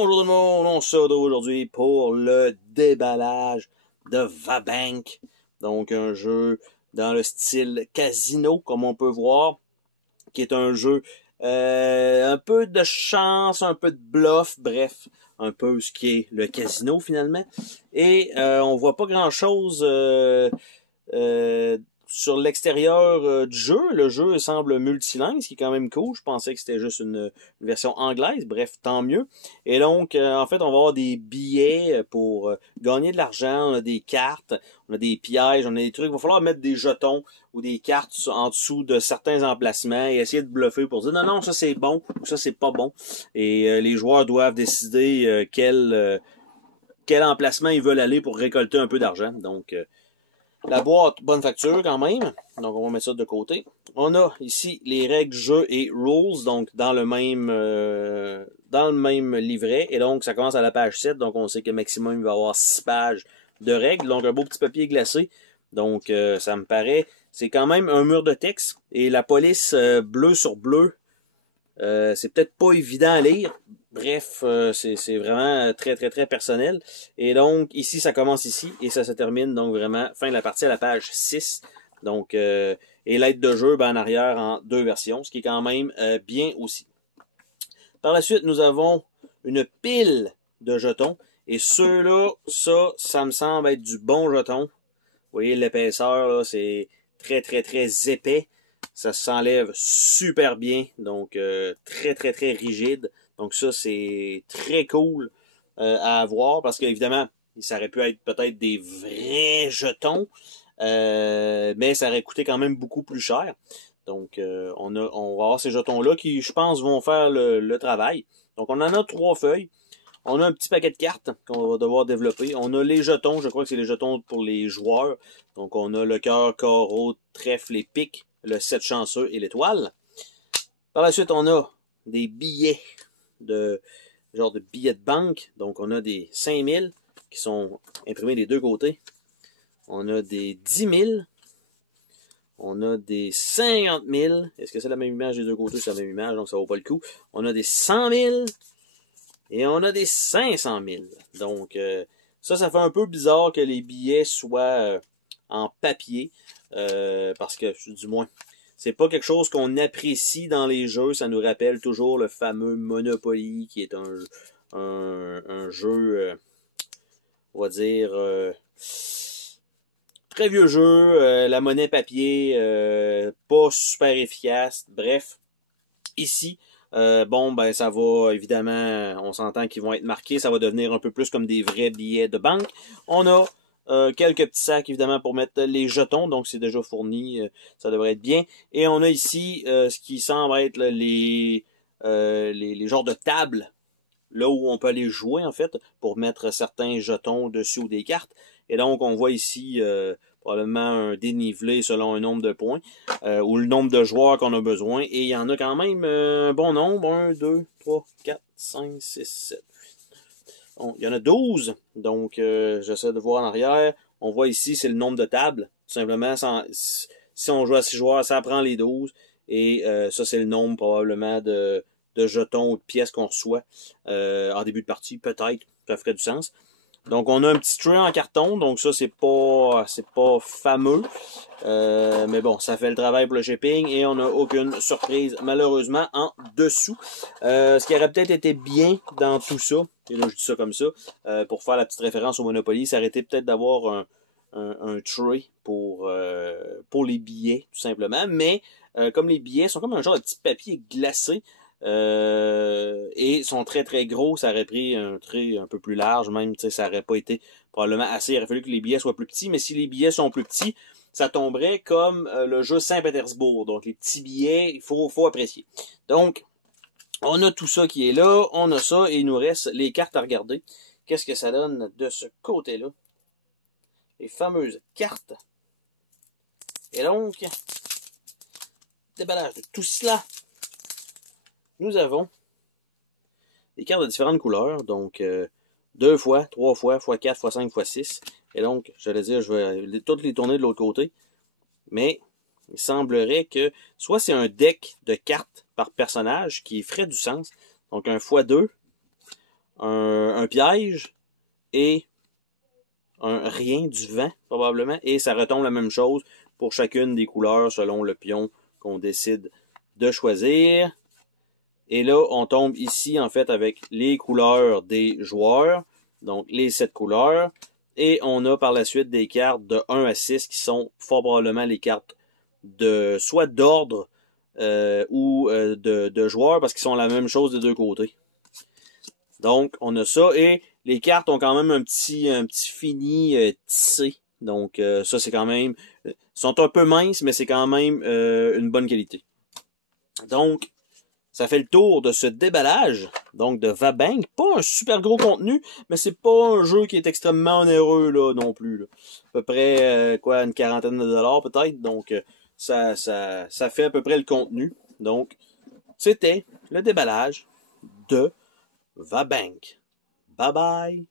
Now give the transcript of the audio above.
Bonjour tout le monde, on se retrouve aujourd'hui pour le déballage de Vabank. Donc un jeu dans le style casino, comme on peut voir, qui est un jeu un peu de chance, un peu de bluff, bref, un peu ce qui est le casino finalement. Et on voit pas grand-chose sur l'extérieur du jeu. Le jeu semble multilingue, ce qui est quand même cool. Je pensais que c'était juste une version anglaise. Bref, tant mieux. Et donc, en fait, on va avoir des billets pour gagner de l'argent. On a des cartes, on a des pièges, on a des trucs. Il va falloir mettre des jetons ou des cartes en dessous de certains emplacements et essayer de bluffer pour dire non, non, ça c'est bon ou ça c'est pas bon. Et les joueurs doivent décider quel emplacement ils veulent aller pour récolter un peu d'argent. Donc, la boîte, bonne facture quand même. Donc, on va mettre ça de côté. On a ici les règles du jeu et rules, donc dans le même livret. Et donc, ça commence à la page 7. Donc, on sait que maximum, il va y avoir 6 pages de règles. Donc, un beau petit papier glacé. Donc, ça me paraît, c'est quand même un mur de texte. Et la police bleu sur bleu, c'est peut-être pas évident à lire. Bref, c'est vraiment très, très, très personnel. Et donc, ici, ça commence ici et ça se termine, donc vraiment, fin de la partie à la page 6. Donc, et l'aide de jeu, en arrière en 2 versions, ce qui est quand même bien aussi. Par la suite, nous avons une pile de jetons. Et ceux-là, ça me semble être du bon jeton. Vous voyez l'épaisseur, là, c'est très, très, très épais. Ça s'enlève super bien, donc très, très, très rigide. Donc ça, c'est très cool à avoir parce qu'évidemment, ça aurait pu être peut-être des vrais jetons, mais ça aurait coûté quand même beaucoup plus cher. Donc, on va avoir ces jetons-là qui, je pense, vont faire le travail. Donc, on en a 3 feuilles. On a un petit paquet de cartes qu'on va devoir développer. On a les jetons, je crois que c'est les jetons pour les joueurs. Donc, on a le cœur, carreau, trèfle et pique, le 7 chanceux et l'étoile. Par la suite, on a des billets de genre de billets de banque. Donc, on a des 5000 qui sont imprimés des deux côtés. On a des 10 000. On a des 50 000. Est-ce que c'est la même image des deux côtés? C'est la même image, donc ça vaut pas le coup. On a des 100 000. Et on a des 500 000. Donc, ça fait un peu bizarre que les billets soient en papier. Parce que, du moins, c'est pas quelque chose qu'on apprécie dans les jeux. Ça nous rappelle toujours le fameux Monopoly, qui est un jeu, on va dire, très vieux jeu. La monnaie papier, pas super efficace. Bref, ici, ça va, évidemment, on s'entend qu'ils vont être marqués, ça va devenir un peu plus comme des vrais billets de banque. On a quelques petits sacs, évidemment, pour mettre les jetons, donc c'est déjà fourni, ça devrait être bien. Et on a ici ce qui semble être là, les genres de tables, là où on peut aller jouer, en fait, pour mettre certains jetons dessus ou des cartes. Et donc, on voit ici probablement un dénivelé selon un nombre de points ou le nombre de joueurs qu'on a besoin. Et il y en a quand même un bon nombre. 1, 2, 3, 4, 5, 6, 7. Bon, il y en a 12. Donc, j'essaie de voir en arrière. On voit ici, c'est le nombre de tables. Tout simplement, si on joue à 6 joueurs, ça prend les 12. Et ça, c'est le nombre probablement de jetons ou de pièces qu'on reçoit en début de partie. Peut-être, ça ferait du sens. Donc, on a un petit tray en carton. Donc, ça, c'est pas fameux. Mais bon, ça fait le travail pour le shipping. Et on n'a aucune surprise, malheureusement, en dessous. Ce qui aurait peut-être été bien dans tout ça, et là, je dis ça comme ça, pour faire la petite référence au Monopoly, ça aurait été peut-être d'avoir un tray pour les billets, tout simplement. Mais, comme les billets sont comme un genre de petit papier glacé, et sont très très gros, ça aurait pris un trait un peu plus large, même ça aurait pas été probablement assez, il aurait fallu que les billets soient plus petits, mais si les billets sont plus petits, ça tomberait comme le jeu Saint-Pétersbourg, donc les petits billets, il faut apprécier. Donc, on a tout ça qui est là, on a ça, et il nous reste les cartes à regarder. Qu'est-ce que ça donne de ce côté-là? Les fameuses cartes. Et donc, déballage de tout cela. Nous avons des cartes de différentes couleurs, donc 2 fois, 3 fois, x4, x5, x6. Et donc, j'allais dire, je vais toutes les tourner de l'autre côté. Mais il semblerait que soit c'est un deck de cartes par personnage qui ferait du sens. Donc un x2, un piège et un rien du vent, probablement. Et ça retombe la même chose pour chacune des couleurs selon le pion qu'on décide de choisir. Et là, on tombe ici, en fait, avec les couleurs des joueurs. Donc, les 7 couleurs. Et on a par la suite des cartes de 1 à 6 qui sont fort probablement les cartes de soit d'ordre ou de joueurs parce qu'ils sont la même chose des deux côtés. Donc, on a ça. Et les cartes ont quand même un petit fini tissé. Donc, ça, c'est quand même... sont un peu minces, mais c'est quand même une bonne qualité. Donc, ça fait le tour de ce déballage, donc de Vabank. Pas un super gros contenu, mais c'est pas un jeu qui est extrêmement onéreux là non plus. Là. À peu près une quarantaine de dollars peut-être. Donc ça fait à peu près le contenu. Donc c'était le déballage de Vabank. Bye bye.